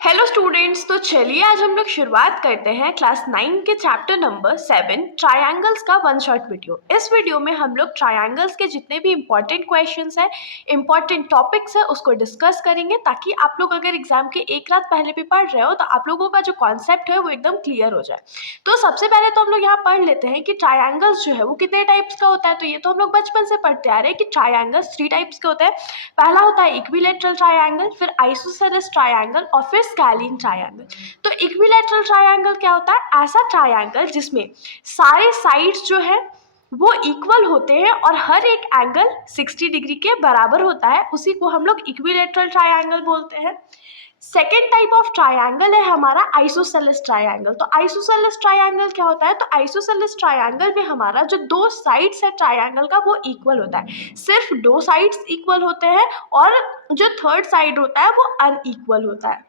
Hello students, तो चलिए आज हम लोग शुरुआत करते हैं क्लास 9 के चैप्टर नंबर 7 ट्रायंगल्स का वन शॉट वीडियो। इस वीडियो में हम लोग ट्रायंगल्स के जितने भी इंपॉर्टेंट क्वेश्चंस हैं, इंपॉर्टेंट टॉपिक्स हैं, उसको डिस्कस करेंगे ताकि आप लोग अगर एग्जाम के एक रात पहले भी पढ़ रहे हो तो आप लोगों का जो कॉन्सेप्ट है वो एकदम क्लियर हो जाए। तो सबसे पहले तो हम लोग यहाँ पढ़ लेते हैं कि ट्रायंगल्स जो है वो कितने टाइप्स का होता है। तो ये तो हम लोग बचपन से पढ़ते आ रहे हैं कि ट्रायंगल्स 3 टाइप्स के होते हैं। पहला होता है इक्विलैटरल ट्रायंगल, फिर आइसोसेलेस ट्रायंगल और फिर स्केलिन ट्रायंगल। तो इक्विलैटरल ट्रायंगल क्या होता है? ऐसा ट्रायंगल जिसमें सारे साइड्स जो है वो इक्वल होते हैं और हर एक एंगल 60 डिग्री के बराबर होता है, उसी को हम लोग इक्विलैटरल ट्रायंगल बोलते हैं। सेकेंड टाइप ऑफ ट्रायंगल है हमारा आइसोसेलेस ट्रायंगल। तो आइसोसेलेस ट्रायंगल क्या होता है? तो आइसोसेलेस ट्रायंगल में हमारा जो दो साइड्स है ट्रायंगल का वो इक्वल होता है, सिर्फ दो साइड्स इक्वल होते हैं और जो थर्ड साइड होता है वो अनइक्वल होता है।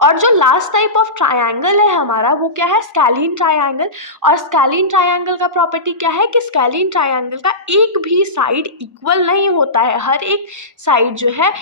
और जो लास्ट टाइप ऑफ ट्रायंगल है हमारा वो क्या है? Scalene triangle. और स्केलिन ट्रायंगल का प्रॉपर्टी क्या है कि स्केलिन ट्रायंगल का एक भी साइड इक्वल नहीं होता है, हर एक साइड जो है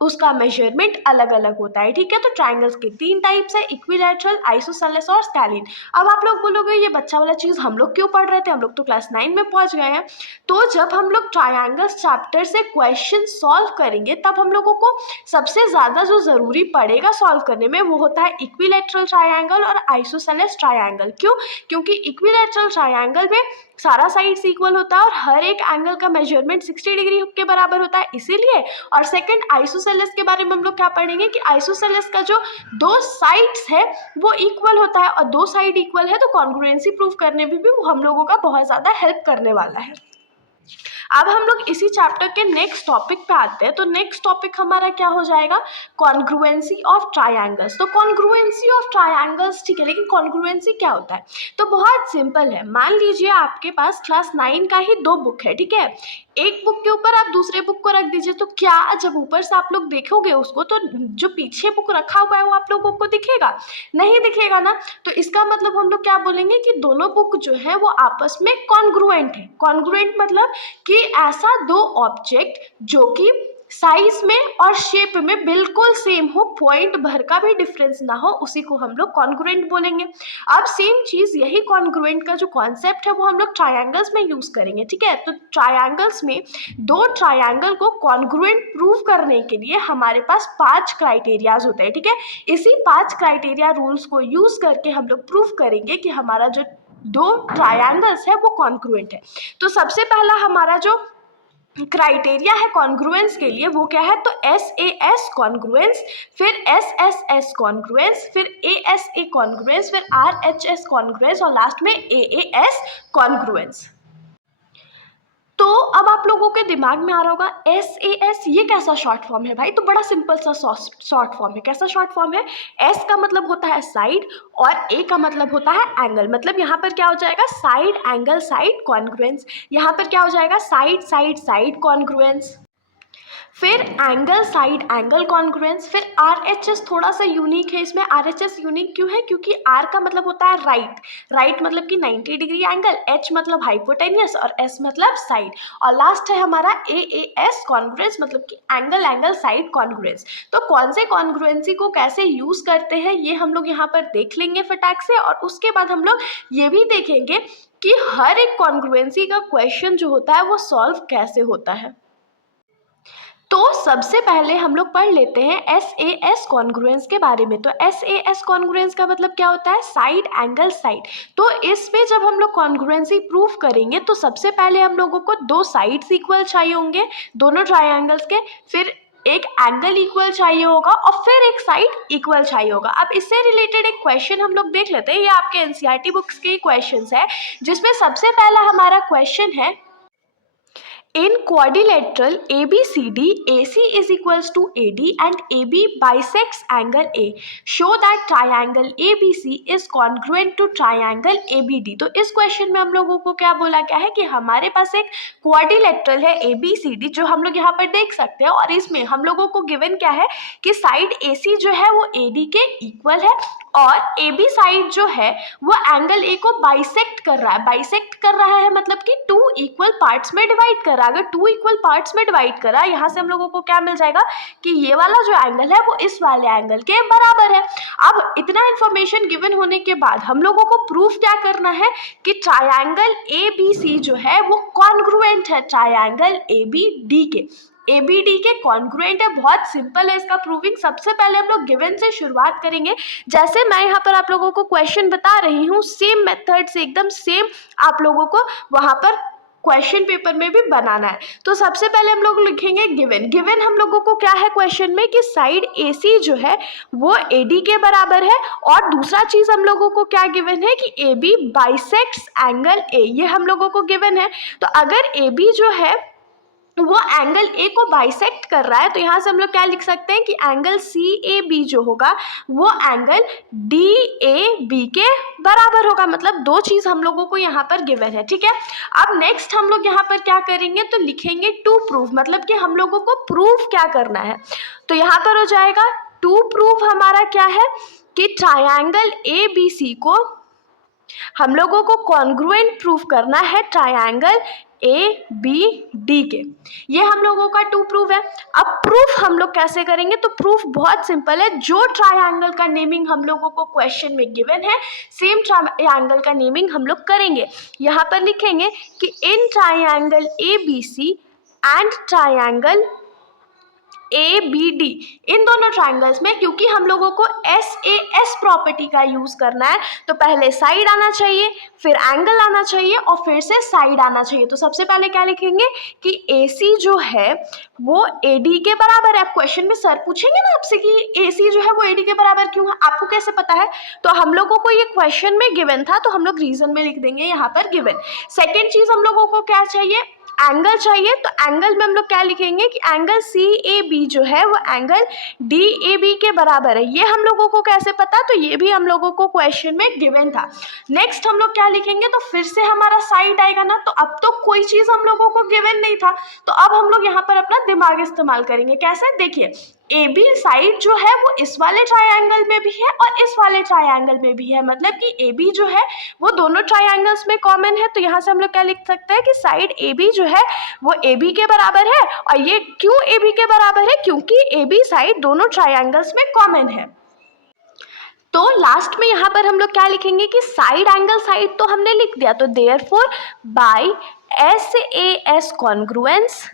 उसका मेजरमेंट अलग अलग होता है। ठीक है, तो ट्रायंगल्स के 3 टाइप्स है, इक्विलैटरल, आइसोसेलेस और स्केलिन। अब आप लोग बोलोगे ये बच्चा वाला चीज़ हम लोग क्यों पढ़ रहे थे, हम लोग तो क्लास 9 में पहुंच गए हैं। तो जब हम लोग ट्रायंगल्स चैप्टर से क्वेश्चन सॉल्व करेंगे तब हम लोगों को सबसे ज़्यादा जो ज़रूरी पड़ेगा सॉल्व करने में वो होता है इक्विलैटरल ट्रायंगल और आइसोसेलेस ट्रायंगल। क्यों? क्योंकि इक्विलैटरल ट्रायंगल में सारा साइड्स इक्वल होता है और हर एक एंगल का मेजरमेंट 60 डिग्री के बराबर होता है, इसीलिए। और सेकंड आइसोसेलेस के बारे में हम लोग क्या पढ़ेंगे कि आइसोसेलेस का जो दो साइड्स है वो इक्वल होता है और दो साइड इक्वल है तो कॉन्ग्रुएंसी प्रूव करने में भी वो हम लोगों का बहुत ज़्यादा हेल्प करने वाला है। अब हम लोग इसी चैप्टर के नेक्स्ट टॉपिक पे आते हैं। तो नेक्स्ट टॉपिक हमारा क्या हो जाएगा? Congruency of triangles. तो कॉन्ग्रुएंसी ऑफ ट्रायंगल्स, ठीक है, लेकिन कॉन्ग्रुएंसी क्या होता है? तो बहुत सिंपल है। मान लीजिए आपके पास क्लास 9 का ही 2 बुक है, ठीक है, एक बुक के ऊपर आप दूसरे बुक को रख दीजिए, तो क्या जब ऊपर से आप लोग देखोगे उसको तो जो पीछे बुक रखा हुआ है वो आप लोगों को दिखेगा? नहीं दिखेगा ना। तो इसका मतलब हम लोग क्या बोलेंगे कि दोनों बुक जो है वो आपस में कॉन्ग्रुएंट है। कॉन्ग्रुएंट मतलब कि ऐसा दो ऑब्जेक्ट जो कि साइज में और शेप में बिल्कुल सेम हो, पॉइंट भर का भी डिफरेंस ना हो, उसी को हम लोग कॉन्ग्रुएंट बोलेंगे। अब सेम चीज, यही कॉन्ग्रुएंट का जो कॉन्सेप्ट है वो हम लोग ट्रायंगल्स में यूज करेंगे। ठीक है, तो ट्रायंगल्स में दो ट्रायंगल को कॉन्ग्रुएंट प्रूव करने के लिए हमारे पास 5 क्राइटेरियाज होते हैं। ठीक है, इसी 5 क्राइटेरिया रूल्स को यूज करके हम लोग प्रूव करेंगे कि हमारा जो दो ट्रायंगल्स है वो कॉन्ग्रुएंट है। तो सबसे पहला हमारा जो क्राइटेरिया है कॉन्ग्रुएंस के लिए वो क्या है? तो SAS कॉन्ग्रुएंस, फिर SSS कॉन्ग्रुएंस, फिर ASA कॉन्ग्रुएंस, फिर RHS कॉन्ग्रुएंस और लास्ट में AAS कॉन्ग्रुएंस। तो अब आप लोगों के दिमाग में आ रहा होगा SAS ये कैसा शॉर्ट फॉर्म है भाई? तो बड़ा सिंपल सा शॉर्ट फॉर्म है। कैसा शॉर्ट फॉर्म है? S का मतलब होता है साइड और A का मतलब होता है एंगल। मतलब यहाँ पर क्या हो जाएगा? Side angle side congruence. यहाँ पर क्या हो जाएगा? साइड साइड साइड कॉन्ग्रुएंस, फिर एंगल साइड एंगल कॉन्ग्रुएंस, फिर RHS थोड़ा सा यूनिक है इसमें। RHS यूनिक क्यों है? क्योंकि R का मतलब होता है राइट, राइट मतलब कि 90 डिग्री एंगल, H मतलब हाइपोटेनियस और S मतलब साइड, और लास्ट है हमारा AAS कॉन्ग्रुएंस मतलब कि एंगल एंगल साइड कॉन्ग्रुएंस। तो कौन से कॉन्ग्रुएंसी को कैसे यूज करते हैं ये हम लोग यहाँ पर देख लेंगे फटाक से, और उसके बाद हम लोग ये भी देखेंगे कि हर एक कॉन्ग्रुएंसी का क्वेश्चन जो होता है वो सॉल्व कैसे होता है। तो सबसे पहले हम लोग पढ़ लेते हैं SAS कॉन्ग्रुएंस के बारे में। तो SAS कॉन्ग्रुएंस का मतलब क्या होता है? Side angle side. तो इसमें जब हम लोग कॉन्ग्रुएंसी प्रूफ करेंगे तो सबसे पहले हम लोगों को दो साइड्स इक्वल चाहिए होंगे दोनों ट्रायंगल्स के, फिर एक एंगल इक्वल चाहिए होगा और फिर एक साइड इक्वल चाहिए होगा। अब इससे रिलेटेड एक क्वेश्चन हम लोग देख लेते हैं। ये आपके NCERT बुक्स के क्वेश्चंस है, जिसमें सबसे पहला हमारा क्वेश्चन है, in quadrilateral ABCD, AC is equals to AD and AB bisects angle A. Show that triangle ABC is congruent to triangle ABD. तो इस क्वेश्चन में हम लोगों को क्या बोला गया है कि हमारे पास एक क्वाड्रिलेटरल है ABCD जो हम लोग यहाँ पर देख सकते हैं, और इसमें हम लोगों को गिवन क्या है कि साइड AC जो है वो AD के इक्वल है और ए बी साइड जो है वो एंगल ए को बाइसेक्ट कर रहा है। बाइसेक्ट कर रहा है मतलब कि टू इक्वल पार्ट्स में डिवाइड कर रहा है। अगर टू इक्वल पार्ट्स में डिवाइड कर रहा है, यहाँ से हम लोगों को क्या मिल जाएगा कि ये वाला जो एंगल है वो इस वाले एंगल के बराबर है। अब इतना इन्फॉर्मेशन गिवन होने के बाद हम लोगों को प्रूफ क्या करना है कि ट्रायंगल ए बी सी जो है वो कॉन्ग्रुएंट है ट्रायंगल ए बी डी के। ABD के कॉन्ग्रुएंट है। बहुत सिंपल है इसका प्रूविंग। सबसे पहले हम लोग गिवन से शुरुआत करेंगे। जैसे मैं यहाँ पर आप लोगों को क्वेश्चन बता रही हूँ, सेम मेथड से एकदम सेम आप लोगों को वहाँ पर क्वेश्चन पेपर में भी बनाना है। तो सबसे पहले हम लोग लिखेंगे गिवन। गिवन हम लोगों को क्या है क्वेश्चन में कि साइड AC जो है वो AD के बराबर है, और दूसरा चीज हम लोगों को क्या गिवन है कि AB बाइसेक्ट्स एंगल A, ये हम लोगों को गिवन है। तो अगर AB जो है वो एंगल ए को बाइसेक्ट कर रहा है, तो यहाँ से हम लोग क्या लिख सकते हैं कि एंगल CAB जो होगा वो एंगल DAB के बराबर होगा। मतलब दो चीज हम लोगों को यहाँ पर गिवन है, ठीक है। अब नेक्स्ट हम लोग यहाँ पर क्या करेंगे, तो लिखेंगे टू प्रूफ, मतलब कि हम लोगों को प्रूफ क्या करना है। तो यहाँ पर हो जाएगा टू प्रूफ हमारा क्या है कि ट्रायंगल ABC को हम लोगों को कॉन्ग्रुएंट प्रूफ करना है ट्रायंगल ABD के। ये हम लोगों का टू प्रूफ है। अब प्रूफ हम लोग कैसे करेंगे, तो प्रूफ बहुत सिंपल है। जो ट्रायंगल का नेमिंग हम लोगों को क्वेश्चन में गिवन है, सेम ट्रायंगल का नेमिंग हम लोग करेंगे। यहाँ पर लिखेंगे कि in triangle ABC and triangle ABD, इन दोनों ट्रायंगल्स में क्योंकि हम लोगों को SAS प्रॉपर्टी का यूज करना है, तो पहले साइड आना चाहिए, फिर एंगल आना चाहिए और फिर से साइड आना चाहिए। तो सबसे पहले क्या लिखेंगे कि AC जो है वो AD के बराबर है। अब क्वेश्चन में सर पूछेंगे ना आपसे कि AC जो है वो AD के बराबर क्यों है, आपको कैसे पता है। तो हम लोगों को ये क्वेश्चन में गिवन था, तो हम लोग रीजन में लिख देंगे यहाँ पर गिवन। सेकेंड चीज हम लोगों को क्या चाहिए, एंगल चाहिए। तो एंगल में हम लोग क्या लिखेंगे कि एंगल CAB जो है वो एंगल DAB के बराबर है। ये हम लोगों को कैसे पता, तो ये भी हम लोगों को क्वेश्चन में गिवन था। नेक्स्ट हम लोग क्या लिखेंगे, तो फिर से हमारा साइड आएगा ना। तो अब तो कोई चीज हम लोगों को गिवन नहीं था, तो अब हम लोग यहाँ पर अपना दिमाग इस्तेमाल करेंगे। कैसे, देखिए AB साइड जो है वो इस वाले ट्रायंगल में भी है और इस वाले ट्रायंगल में भी है, मतलब कि AB जो है वो दोनों ट्रायंगल्स में कॉमन है। तो यहाँ से हम लोग क्या लिख सकते हैं कि साइड AB जो है वो AB के बराबर है। और ये क्यों AB के बराबर है, क्योंकि AB साइड दोनों ट्रायंगल्स में कॉमन है। तो लास्ट में यहाँ पर हम लोग क्या लिखेंगे कि साइड एंगल साइड तो हमने लिख दिया, तो देयरफॉर बाय SAS कॉन्ग्रुएंस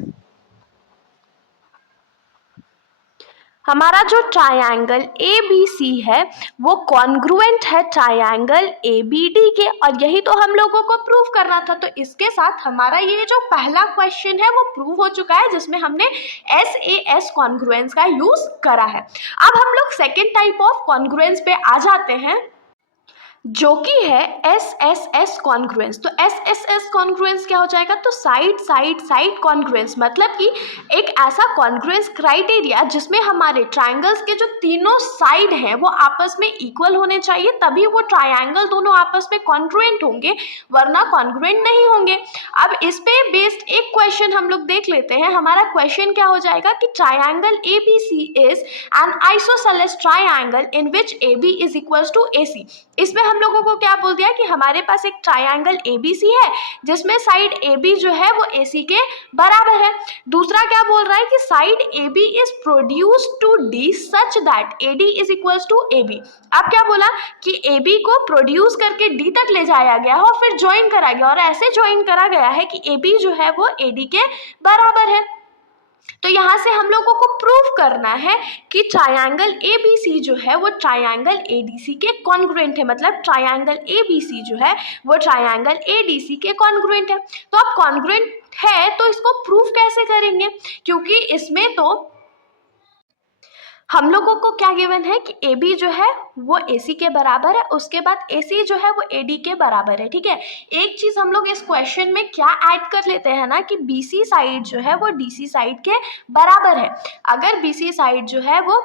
हमारा जो ट्रायंगल ABC है वो कॉन्ग्रुएंट है ट्रायंगल ABD के, और यही तो हम लोगों को प्रूव करना था। तो इसके साथ हमारा ये जो पहला क्वेश्चन है वो प्रूव हो चुका है, जिसमें हमने SAS कॉन्ग्रुएंस का यूज करा है। अब हम लोग सेकेंड टाइप ऑफ कॉन्ग्रुएंस पे आ जाते हैं, जो कि है SSS कॉन्ग्रुएंस। तो SSS कॉन्ग्रुएंस क्या हो जाएगा, तो साइड साइड साइड कॉन्ग्रुएंस, मतलब कि एक ऐसा कॉन्ग्रुएंस क्राइटेरिया जिसमें हमारे ट्रायंगल्स के जो तीनों साइड हैं वो आपस में इक्वल होने चाहिए, तभी वो ट्रायंगल दोनों आपस में कॉन्ग्रुएंट होंगे, वरना कॉन्ग्रुएंट नहीं होंगे। अब इस पे बेस्ड एक क्वेश्चन हम लोग देख लेते हैं। हमारा क्वेश्चन क्या हो जाएगा कि triangle ABC is an isosceles triangle in which AB is equals to AC। इसमें हम लोगों को क्या बोल दिया कि हमारे पास एक ट्रायंगल ABC है जिसमें साइड AB जो है वो AC के बराबर है। दूसरा क्या बोल रहा है कि side AB is produced to D such that AD is equals to AB। अब क्या बोला कि AB को प्रोड्यूस करके D तक ले जाया गया है और फिर ज्वाइन करा गया, और ऐसे ज्वाइन करा गया है कि AB जो है वो AD के बराबर है। तो यहाँ से हम लोगों को प्रूव करना है कि ट्रायंगल ABC जो है वो ट्रायंगल ADC के कॉन्ग्रुएंट है, मतलब ट्रायंगल ABC जो है वो ट्रायंगल ADC के कॉन्ग्रुएंट है। तो अब कॉन्ग्रुएंट है तो इसको प्रूव कैसे करेंगे, क्योंकि इसमें तो हम लोगों को क्या गिवन है कि AB जो है वो AC के बराबर है, उसके बाद AC जो है वो AD के बराबर है, ठीक है। एक चीज हम लोग इस क्वेश्चन में क्या ऐड कर लेते हैं ना कि BC साइड जो है वो DC साइड के बराबर है। अगर BC साइड जो है वो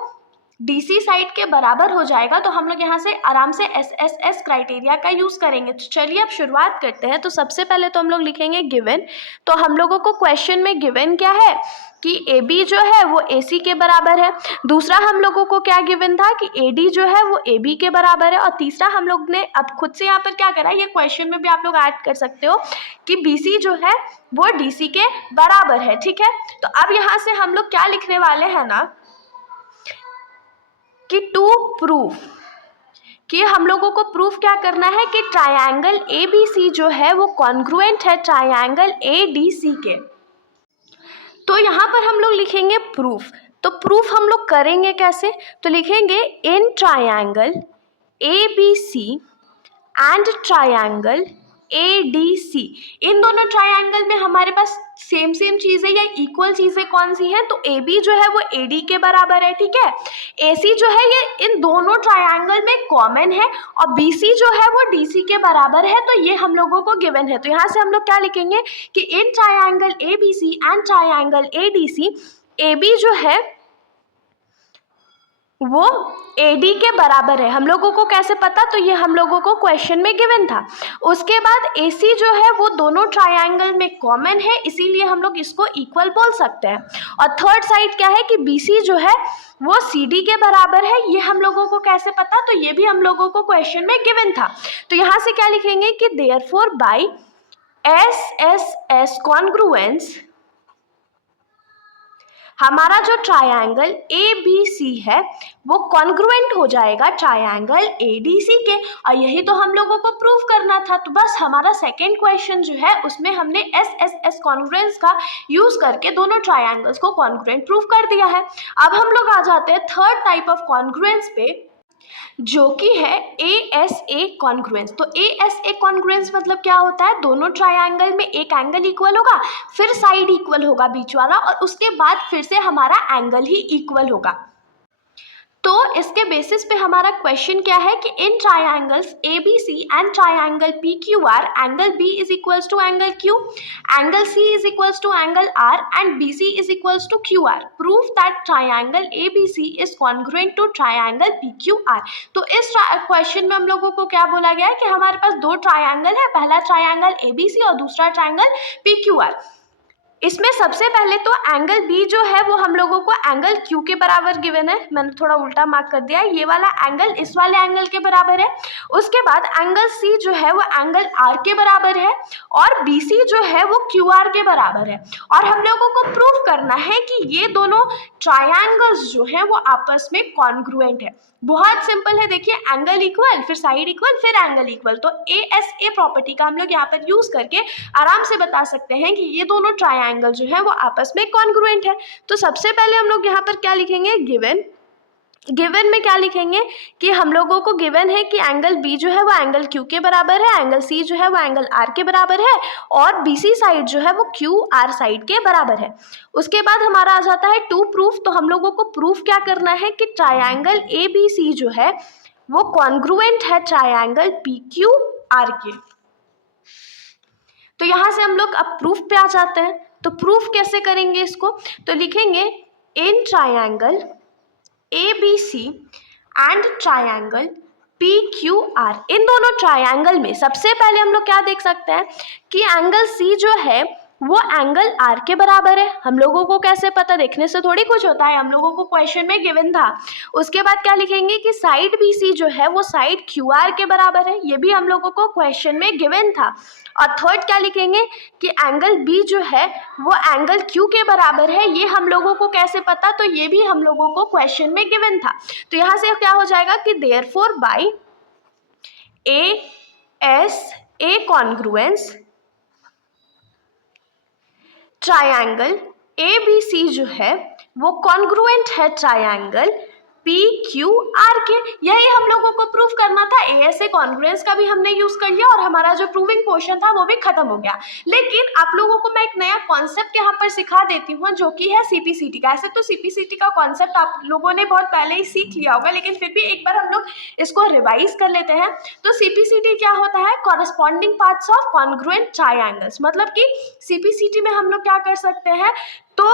DC साइड के बराबर हो जाएगा, तो हम लोग यहाँ से आराम से SSS क्राइटेरिया का यूज़ करेंगे। तो चलिए अब शुरुआत करते हैं। तो सबसे पहले तो हम लोग लिखेंगे गिवन। तो हम लोगों को क्वेश्चन में गिवन क्या है कि AB जो है वो AC के बराबर है। दूसरा हम लोगों को क्या गिवन था कि AD जो है वो AB के बराबर है। और तीसरा हम लोग ने अब खुद से यहाँ पर क्या करा है, ये क्वेश्चन में भी आप लोग ऐड कर सकते हो कि BC जो है वो DC के बराबर है। ठीक है, तो अब यहाँ से हम लोग क्या लिखने वाले हैं ना कि टू प्रूव, कि हम लोगों को प्रूफ क्या करना है कि ट्रायंगल ABC जो है वो कॉन्ग्रुएंट है ट्रायंगल ADC के। तो यहाँ पर हम लोग लिखेंगे प्रूफ। तो प्रूफ हम लोग करेंगे कैसे, तो लिखेंगे in triangle ABC and triangle ADC। इन दोनों ट्रायंगल में हमारे पास सेम चीज़ें या इक्वल चीज़ें कौन सी हैं, तो AB जो है वो AD के बराबर है। ठीक है, AC जो है ये इन दोनों ट्रायंगल में कॉमन है और BC जो है वो DC के बराबर है। तो ये हम लोगों को गिवन है। तो यहाँ से हम लोग क्या लिखेंगे कि in triangle ABC and triangle ADC, AB जो है वो AD के बराबर है। हम लोगों को कैसे पता, तो ये हम लोगों को क्वेश्चन में गिवन था। उसके बाद AC जो है वो दोनों ट्रायंगल में कॉमन है, इसीलिए हम लोग इसको इक्वल बोल सकते हैं। और थर्ड साइड क्या है कि BC जो है वो CD के बराबर है। ये हम लोगों को कैसे पता, तो ये भी हम लोगों को क्वेश्चन में गिवन था। तो यहाँ से क्या लिखेंगे कि देयरफॉर बाय SSS कॉन्ग्रुएंस हमारा जो ट्रायंगल ABC है वो कॉन्ग्रुएंट हो जाएगा ट्रायंगल ADC के। और यही तो हम लोगों को प्रूव करना था। तो बस हमारा सेकेंड क्वेश्चन जो है उसमें हमने SSS कॉन्ग्रुएंस का यूज करके दोनों ट्रायंगल्स को कॉन्ग्रुएंट प्रूव कर दिया है। अब हम लोग आ जाते हैं थर्ड टाइप ऑफ कॉन्ग्रुएंस पे, जो कि है ASA कॉन्ग्रुएंस। तो ASA कॉन्ग्रुएंस मतलब क्या होता है, दोनों ट्रायंगल में एक एंगल इक्वल होगा, फिर साइड इक्वल होगा बीच वाला, और उसके बाद फिर से हमारा एंगल ही इक्वल होगा। तो इसके बेसिस पे हमारा क्वेश्चन क्या है कि in triangles ABC and triangle PQR angle B is equals to angle Q, angle C is equals to angle R and BC is equals to QR। Proof that triangle ABC is congruent to triangle PQR। तो इस question में हम लोगों को क्या बोला गया है कि हमारे पास दो ट्रायंगल है, पहला ट्रायंगल ABC और दूसरा ट्रायंगल PQR। इसमें सबसे पहले तो एंगल B जो है वो हम लोगों को एंगल Q के बराबर गिवन है। मैंने थोड़ा उल्टा मार्क कर दिया है, ये वाला एंगल इस वाले एंगल के बराबर है। उसके बाद एंगल C जो है वो एंगल R के बराबर है और BC जो है वो QR के बराबर है। और हम लोगों को प्रूव करना है कि ये दोनों ट्रायंगल्स जो है वो आपस में कॉन्ग्रुएंट है। बहुत सिंपल है, देखिए एंगल इक्वल, फिर साइड इक्वल, फिर एंगल इक्वल। तो ASA प्रॉपर्टी का हम लोग यहाँ पर यूज करके आराम से बता सकते हैं कि ये दोनों ट्रायंगल जो है वो आपस में कॉन्ग्रुएंट है। तो सबसे पहले हम लोग यहाँ पर क्या लिखेंगे, गिवन। गिवन में क्या लिखेंगे कि हम लोगों को गिवन है कि एंगल B जो है वो एंगल Q के बराबर है, एंगल C जो है वो एंगल R के बराबर है और BC साइड जो है वो QR साइड के बराबर है। उसके बाद हमारा आ जाता है टू प्रूफ। तो हम लोगों को प्रूफ क्या करना है कि ट्रायंगल ABC जो है वो कॉन्ग्रुएंट है ट्रायंगल PQR के। तो यहाँ से हम लोग अब प्रूफ पे आ जाते हैं। तो प्रूफ कैसे करेंगे इसको, तो लिखेंगे in triangle ABC and triangle PQR। इन दोनों ट्रायंगल में सबसे पहले हम लोग क्या देख सकते हैं कि एंगल C जो है वो एंगल R के बराबर है। हम लोगों को कैसे पता, देखने से थोड़ी कुछ होता है, हम लोगों को क्वेश्चन में गिवन था। उसके बाद क्या लिखेंगे कि साइड BC जो है वो साइड QR के बराबर है, ये भी हम लोगों को क्वेश्चन में गिवन था। और थर्ड क्या लिखेंगे कि एंगल B जो है वो एंगल Q के बराबर है, ये हम लोगों को कैसे पता, तो ये भी हम लोगों को क्वेश्चन में गिवन था। तो यहाँ से क्या हो जाएगा कि therefore by ASA congruence triangle ABC जो है वो कॉन्ग्रुएंट है ट्रायंगल PQR के। यही हम लोगों को प्रूव करना था। ASA कॉन्ग्रुएंस का भी हमने यूज कर लिया और हमारा जो प्रूविंग पोर्शन था वो भी खत्म हो गया। लेकिन आप लोगों को मैं एक नया कॉन्सेप्ट यहाँ पर सिखा देती हूँ जो कि है CPCT का। ऐसे तो CPCT का कॉन्सेप्ट आप लोगों ने बहुत पहले ही सीख लिया होगा, लेकिन फिर भी एक बार हम लोग इसको रिवाइज कर लेते हैं। तो CPCT क्या होता है, corresponding parts of congruent triangles. मतलब कि CPCT में हम लोग क्या कर सकते हैं, तो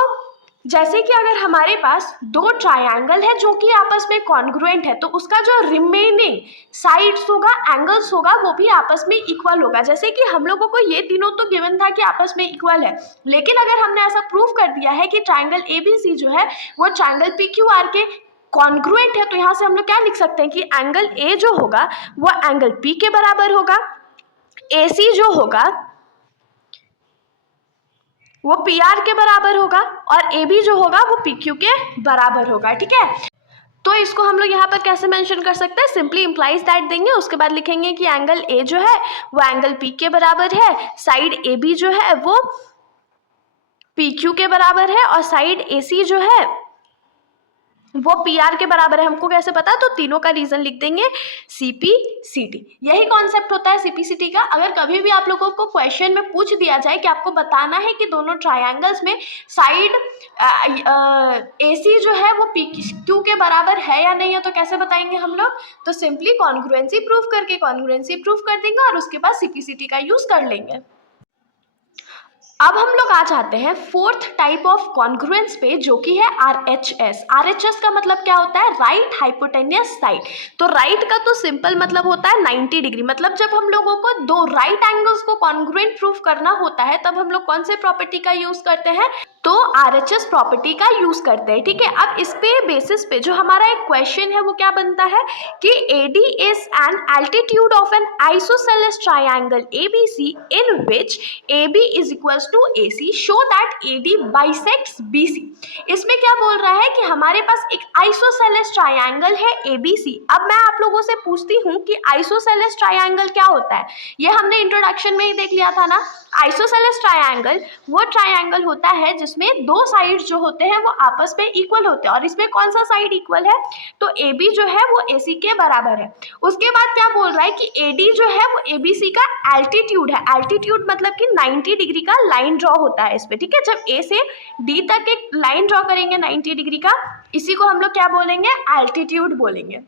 जैसे कि अगर हमारे पास दो ट्रायंगल है जो कि आपस में कॉन्ग्रुएंट है, तो उसका जो रिमेनिंग साइड्स होगा, एंगल्स होगा, वो भी आपस में इक्वल होगा। जैसे कि हम लोगों को ये तीनों तो गिवन था कि आपस में इक्वल है, लेकिन अगर हमने ऐसा प्रूव कर दिया है कि ट्रायंगल ABC जो है वो ट्रायंगल PQR के कॉन्ग्रुएंट है, तो यहाँ से हम लोग क्या लिख सकते हैं कि एंगल A जो होगा वो एंगल P के बराबर होगा, AC जो होगा वो PR के बराबर होगा, और AB जो होगा वो PQ के बराबर होगा। ठीक है, तो इसको हम लोग यहाँ पर कैसे मेंशन कर सकते हैं, सिंपली इम्प्लाइज दैट देंगे, उसके बाद लिखेंगे कि एंगल A जो है वो एंगल P के बराबर है, साइड AB जो है वो PQ के बराबर है, और साइड AC जो है वो PR के बराबर है। हमको कैसे पता, तो तीनों का रीजन लिख देंगे CPCT। यही कॉन्सेप्ट होता है CPCT का। अगर कभी भी आप लोगों को क्वेश्चन में पूछ दिया जाए कि आपको बताना है कि दोनों ट्रायंगल्स में साइड AC जो है वो PQ के बराबर है या नहीं है, तो कैसे बताएंगे हम लोग, तो सिंपली कॉन्ग्रुएंसी प्रूफ कर देंगे और उसके बाद CPCT का यूज कर लेंगे। अब हम लोग आ जाते हैं फोर्थ टाइप ऑफ कॉन्ग्रुएंस पे, जो कि है RHS। RHS का मतलब क्या होता है, राइट हाइपोटेनियस साइड। तो राइट का तो सिंपल मतलब होता है 90 डिग्री। मतलब जब हम लोगों को दो राइट एंगल्स को कॉन्ग्रुएंट प्रूफ करना होता है, तब हम लोग कौन से प्रॉपर्टी का यूज करते हैं, तो RHS प्रॉपर्टी का यूज करते हैं। ठीक है, अब इस पे बेसिस पे जो हमारा एक क्वेश्चन है वो क्या बनता है कि AD is an altitude of an isosceles triangle ABC in which AB is equals to AC, show that AD bisects BC। इसमें क्या बोल रहा है कि हमारे पास एक आइसोसेलेस ट्रायंगल है ABC। अब मैं आप लोगों से पूछती हूँ कि आइसोसेलेस ट्रायंगल क्या होता है। ये हमने इंट्रोडक्शन में ही देख लिया था ना। आइसोसेलेस ट्रायंगल वो ट्रायंगल होता है जिसमें दो साइड्स जो होते हैं वो आपस में इक्वल होते हैं, और इसमें कौन सा साइड इक्वल है, तो AB जो है वो AC के बराबर है। उसके बाद क्या बोल रहा है कि AD जो है वो ABC का एल्टीट्यूड है। एल्टीट्यूड मतलब कि 90 डिग्री का लाइन ड्रॉ होता है इस पे। ठीक है, जब A से D तक एक लाइन ड्रॉ करेंगे 90 डिग्री का, इसी को हम लोग क्या बोलेंगे, एल्टीट्यूड बोलेंगे।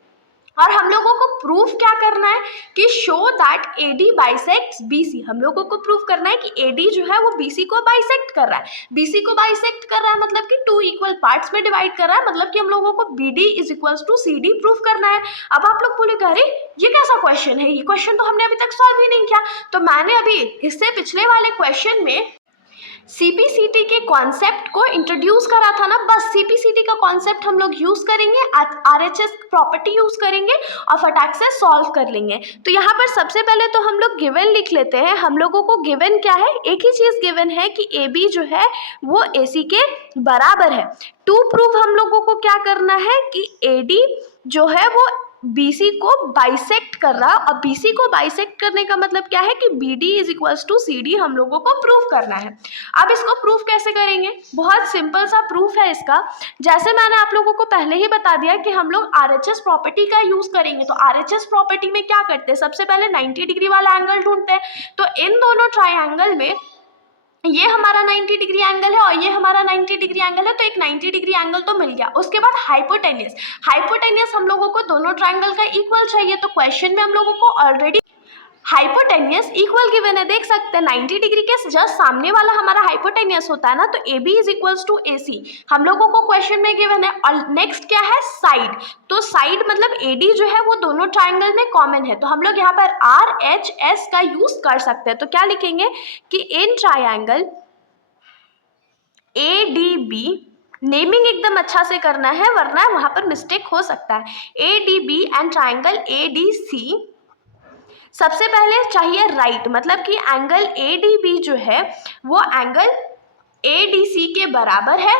और हम लोगों को प्रूफ क्या करना है कि show that AD bisects BC। हम लोगों को प्रूफ करना है कि AD जो है वो BC को बाइसेक्ट कर रहा है। BC को बाइसेक्ट कर रहा है मतलब कि टू इक्वल पार्ट्स में डिवाइड कर रहा है, मतलब कि हम लोगों को BD is equals to CD proof करना है। अब आप लोग बोलेंगे अरे ये कैसा क्वेश्चन है, ये क्वेश्चन तो हमने अभी तक सॉल्व ही नहीं किया। तो मैंने अभी इससे पिछले वाले क्वेश्चन में CPCT के कॉन्सेप्ट को इंट्रोड्यूस करा था ना, बस CPCT का कॉन्सेप्ट हम लोग यूज करेंगे, RHS प्रॉपर्टी यूज करेंगे और फटाक से सॉल्व कर लेंगे। तो यहाँ पर सबसे पहले तो हम लोग गिवन लिख लेते हैं। हम लोगों को गिवन क्या है, एक ही चीज गिवन है कि AB जो है वो AC के बराबर है। टू प्रूव हम लोगों को क्या करना है कि AD जो है वो BC को बाइसेक्ट कर रहा है, और BC को बाइसेक्ट करने का मतलब क्या है कि BD is equals to CD हम लोगों को प्रूफ करना है। अब इसको प्रूफ कैसे करेंगे, बहुत सिंपल सा प्रूफ है इसका। जैसे मैंने आप लोगों को पहले ही बता दिया कि हम लोग RHS प्रॉपर्टी का यूज करेंगे। तो RHS प्रॉपर्टी में क्या करते हैं, सबसे पहले 90 डिग्री वाला एंगल ढूंढते हैं। तो इन दोनों ट्रायंगल में ये हमारा 90 डिग्री एंगल है और ये हमारा 90 डिग्री एंगल है, तो एक 90 डिग्री एंगल तो मिल गया। उसके बाद हाइपोटेनियस हम लोगों को दोनों ट्रायंगल का इक्वल चाहिए। तो क्वेश्चन में हम लोगों को ऑलरेडी हाइपोटेनियस इक्वल गिवन है, देख सकते हैं 90 डिग्री के जस्ट सामने वाला हमारा हाइपोटेनियस होता है ना, तो AB is equals to AC हम लोगों को क्वेश्चन में गिवन है। और नेक्स्ट क्या है, साइड। तो साइड मतलब AD जो है वो दोनों ट्रायंगल में कॉमन है, तो हम लोग यहाँ पर RHS का यूज कर सकते हैं। तो क्या लिखेंगे कि इन ट्रायंगल ADB, नेमिंग एकदम अच्छा से करना है वरना वहां पर मिस्टेक हो सकता है। ADB एंड ट्रायंगल ADC, सबसे पहले चाहिए राइट, मतलब कि एंगल ADB जो है वो एंगल ADC के बराबर है।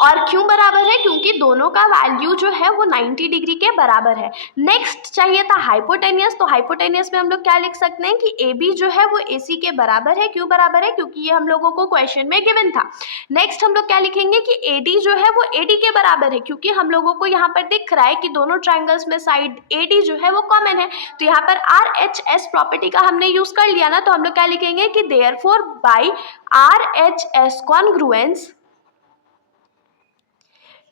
और क्यों बराबर है, क्योंकि दोनों का वैल्यू जो है वो 90 डिग्री के बराबर है। नेक्स्ट चाहिए था हाइपोटेनियस। तो हाइपोटेनियस में हम लोग क्या लिख सकते हैं कि AB जो है वो AC के बराबर है। क्यों बराबर है, क्योंकि ये हम लोगों को क्वेश्चन में गिवन था। नेक्स्ट हम लोग क्या लिखेंगे कि AD जो है वो AD के बराबर है, क्योंकि हम लोगों को यहाँ पर दिख रहा है कि दोनों ट्राइंगल्स में साइड AD जो है वो कॉमन है। तो यहाँ पर RHS प्रॉपर्टी का हमने यूज कर लिया ना, तो हम लोग क्या लिखेंगे कि therefore by RHS congruence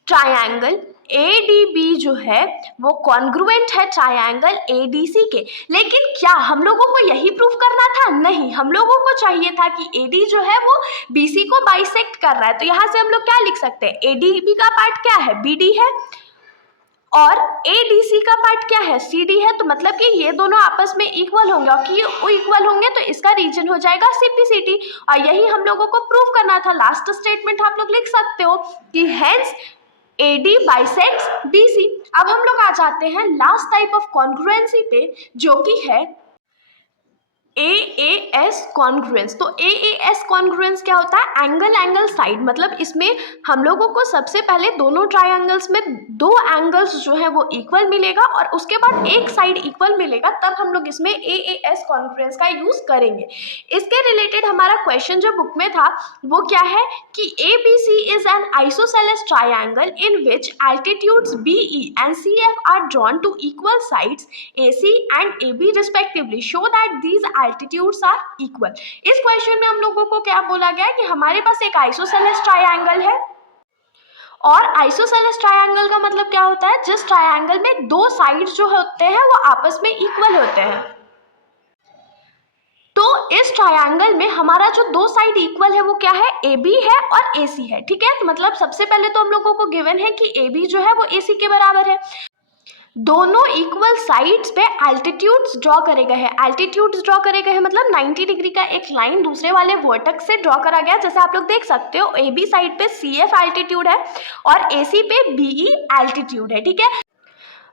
triangle ADB जो है वो कॉन्ग्रुएंट है ट्रायंगल ADC के। लेकिन क्या हम लोगों को यही प्रूफ करना था? नहीं, हम लोगों को चाहिए था कि AD जो है वो BC को बाइसेक्ट कर रहा है। तो यहाँ से हम लोग क्या लिख सकते हैं? ADB का पार्ट क्या है? BD है, और ADC का पार्ट क्या है? CD है। तो मतलब कि ये दोनों आपस में इक्वल होंगे, और कि वो इक्वल होंगे तो इसका रीजन हो जाएगा CPCT, और यही हम लोगों को प्रूव करना था। लास्ट स्टेटमेंट आप लोग लिख सकते हो कि हेंस AD बाइसेक्ट्स BC। अब हम लोग आ जाते हैं लास्ट टाइप ऑफ कॉन्ग्रुएंसी पे, जो कि है AAS कॉन्ग्रुएंस। तो AAS कॉन्ग्रुएंस क्या होता है? Angle angle side. मतलब इसमें हम लोगों को सबसे पहले दोनों ट्रायंगल्स में दो एंगल्स जो है वो इक्वल मिलेगा, और उसके बाद एक साइड इक्वल मिलेगा, तब हम लोग इसमें AAS कॉन्ग्रुएंस का यूज करेंगे। इसके रिलेटेड हमारा क्वेश्चन जो बुक में था वो क्या है कि ABC is an isosceles triangle in which altitudes BE and CF are drawn to equal sides AC and AB respectively show that these altitudes are equal। इस क्वेश्चन में हम लोगों को क्या बोला गया है कि हमारे पास एक आइसोसेलेस ट्रायंगल है, और आइसोसेलेस ट्रायंगल का मतलब क्या होता है? जिस ट्रायंगल में दो साइड्स जो होते हैं वो आपस में इक्वल होते हैं। तो इस ट्रायंगल में हमारा जो दो साइड इक्वल है वो क्या है? AB है और AC है। ठीक है, तो मतलब सबसे पहले तो हम लोगों को गिवन है कि AB जो है वो AC के बराबर है। दोनों इक्वल साइड्स पे एल्टीट्यूड्स ड्रॉ करे गए हैं। एल्टीट्यूड्स ड्रॉ करे गए हैं मतलब 90 डिग्री का एक लाइन दूसरे वाले वर्टेक्स से ड्रॉ करा गया। जैसे आप लोग देख सकते हो AB साइड पे CF एल्टीट्यूड है और AC पे BE एल्टीट्यूड है। ठीक है,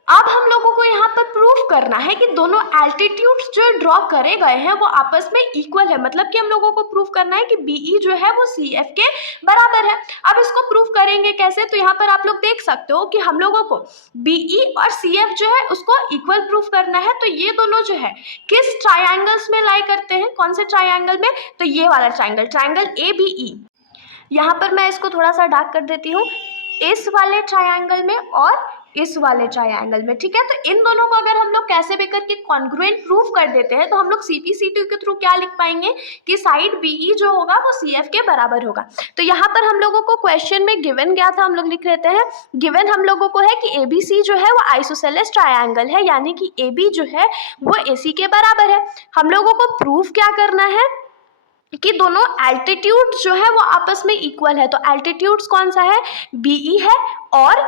अब हम लोगों को यहाँ पर प्रूफ करना है कि दोनों एल्टीट्यूड्स जो ड्रॉ करे गए हैं वो आपस में इक्वल है। मतलब कि हम लोगों को प्रूफ करना है कि BE जो है वो CF के बराबर है। अब इसको प्रूफ करेंगे कैसे? तो यहाँ पर आप लोग देख सकते हो कि हम लोगों को BE और CF जो है उसको इक्वल प्रूफ करना है। तो ये दोनों जो है किस ट्रायंगल्स में लाई करते हैं? कौन से ट्रायंगल में? तो ये वाला ट्रायंगल, ट्रायंगल ABE। यहाँ पर मैं इसको थोड़ा सा डार्क कर देती हूँ, इस वाले ट्रायंगल में और इस वाले ट्रायंगल में। ठीक है, तो इन दोनों को अगर हम लोग कैसे भी करके कॉन्ग्रुएंट प्रूफ कर देते हैं तो हम लोग CPCT के थ्रू क्या लिख पाएंगे कि साइड BE जो होगा वो CF के बराबर होगा। तो यहाँ पर हम लोगों को क्वेश्चन में गिवन क्या था, हम लोग लिख लेते हैं। गिवन हम लोगों को है कि ABC जो है वो आइसोसेलेस ट्रायंगल है, यानी कि AB जो है वो AC के बराबर है। हम लोगों को प्रूफ क्या करना है कि दोनों एल्टीट्यूड जो है वो आपस में इक्वल है। तो एल्टीट्यूड्स कौन सा है? BE है और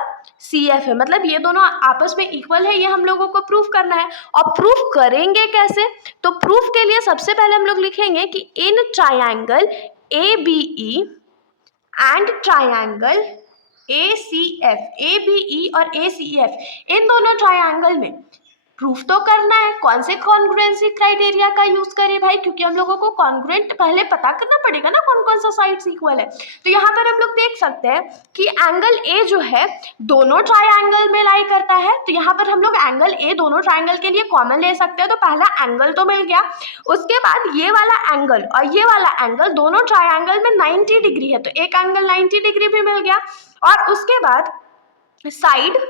CF है। मतलब ये दोनों आपस में इक्वल है, ये हम लोगों को प्रूफ करना है। और प्रूफ करेंगे कैसे? तो प्रूफ के लिए सबसे पहले हम लोग लिखेंगे कि in triangle ABE and triangle ACF, ABE और ACF, इन दोनों ट्रायंगल में प्रूफ तो करना है। कौन से कॉन्ग्रुएंसी क्राइटेरिया का यूज करें भाई? क्योंकि हम लोगों को कॉन्ग्रुएंट पहले पता करना पड़ेगा ना कौन कौन सा साइड्स इक्वल है। तो यहाँ पर हम लोग देख सकते हैं कि एंगल A जो है दोनों ट्रायंगल में लाई करता है। तो यहाँ पर हम लोग एंगल A दोनों ट्रायंगल के लिए कॉमन ले सकते हैं। तो पहला एंगल तो मिल गया, उसके बाद ये वाला एंगल और ये वाला एंगल दोनों ट्रायंगल में 90 डिग्री है, तो एक एंगल 90 डिग्री भी मिल गया। और उसके बाद साइड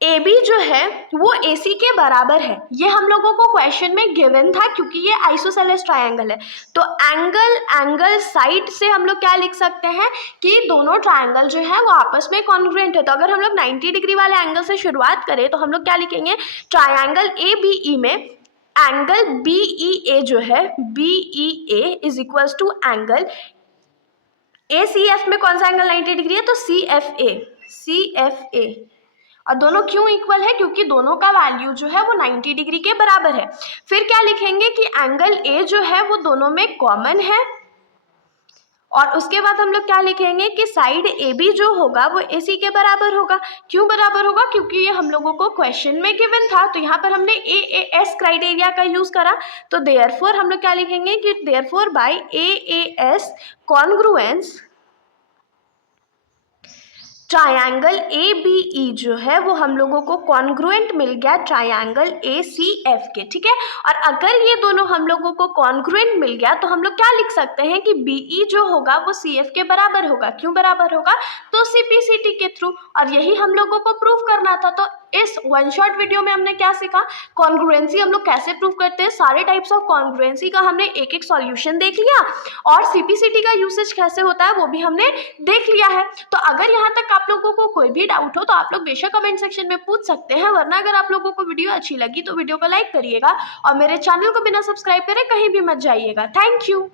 AB जो है वो AC के बराबर है, ये हम लोगों को क्वेश्चन में गिवन था क्योंकि ये आइसोसेलेस ट्रायंगल है। तो एंगल साइड से हम लोग क्या लिख सकते हैं कि दोनों ट्रायंगल जो है वो आपस में कॉन्ग्रुएंट है। तो अगर हम लोग 90 डिग्री वाले एंगल से शुरुआत करें तो हम लोग क्या लिखेंगे? ट्रायंगल ABE में एंगल BEA जो है BEA is equals to angle ACF में कौन सा एंगल 90 डिग्री है? तो CFA। और दोनों क्यों इक्वल है? क्योंकि दोनों का वैल्यू जो है वो 90 डिग्री के बराबर है। फिर क्या लिखेंगे कि एंगल A जो है वो दोनों में कॉमन है। और उसके बाद हम लोग क्या लिखेंगे कि साइड AB जो होगा वो AC के बराबर होगा। क्यों बराबर होगा? क्योंकि ये हम लोगों को क्वेश्चन में गिवन था। तो यहाँ पर हमने AAS क्राइटेरिया का यूज करा। तो देयरफॉर हम लोग क्या लिखेंगे कि therefore by AAS congruence triangle ABE जो है वो हम लोगों को कॉन्ग्रुएंट मिल गया ट्रायंगल ACF के। ठीक है, और अगर ये दोनों हम लोगों को कॉन्ग्रुएंट मिल गया तो हम लोग क्या लिख सकते हैं कि BE जो होगा वो CF के बराबर होगा। क्यों बराबर होगा? तो CPCT के थ्रू, और यही हम लोगों को प्रूफ करना था। तो इस वन शॉट वीडियो में हमने क्या सीखा, कॉन्ग्रुएंसी हम लोग कैसे प्रूव करते हैं, सारे टाइप्स ऑफ कॉन्ग्रुएंसी का हमने एक एक सॉल्यूशन देख लिया और सीपीसीटी का यूसेज कैसे होता है वो भी हमने देख लिया है। तो अगर यहाँ तक आप लोगों को कोई भी डाउट हो तो आप लोग बेशक कमेंट सेक्शन में पूछ सकते हैं, वरना अगर आप लोगों को वीडियो अच्छी लगी तो वीडियो को लाइक करिएगा और मेरे चैनल को बिना सब्सक्राइब करे कहीं भी मत जाइएगा। Thank you.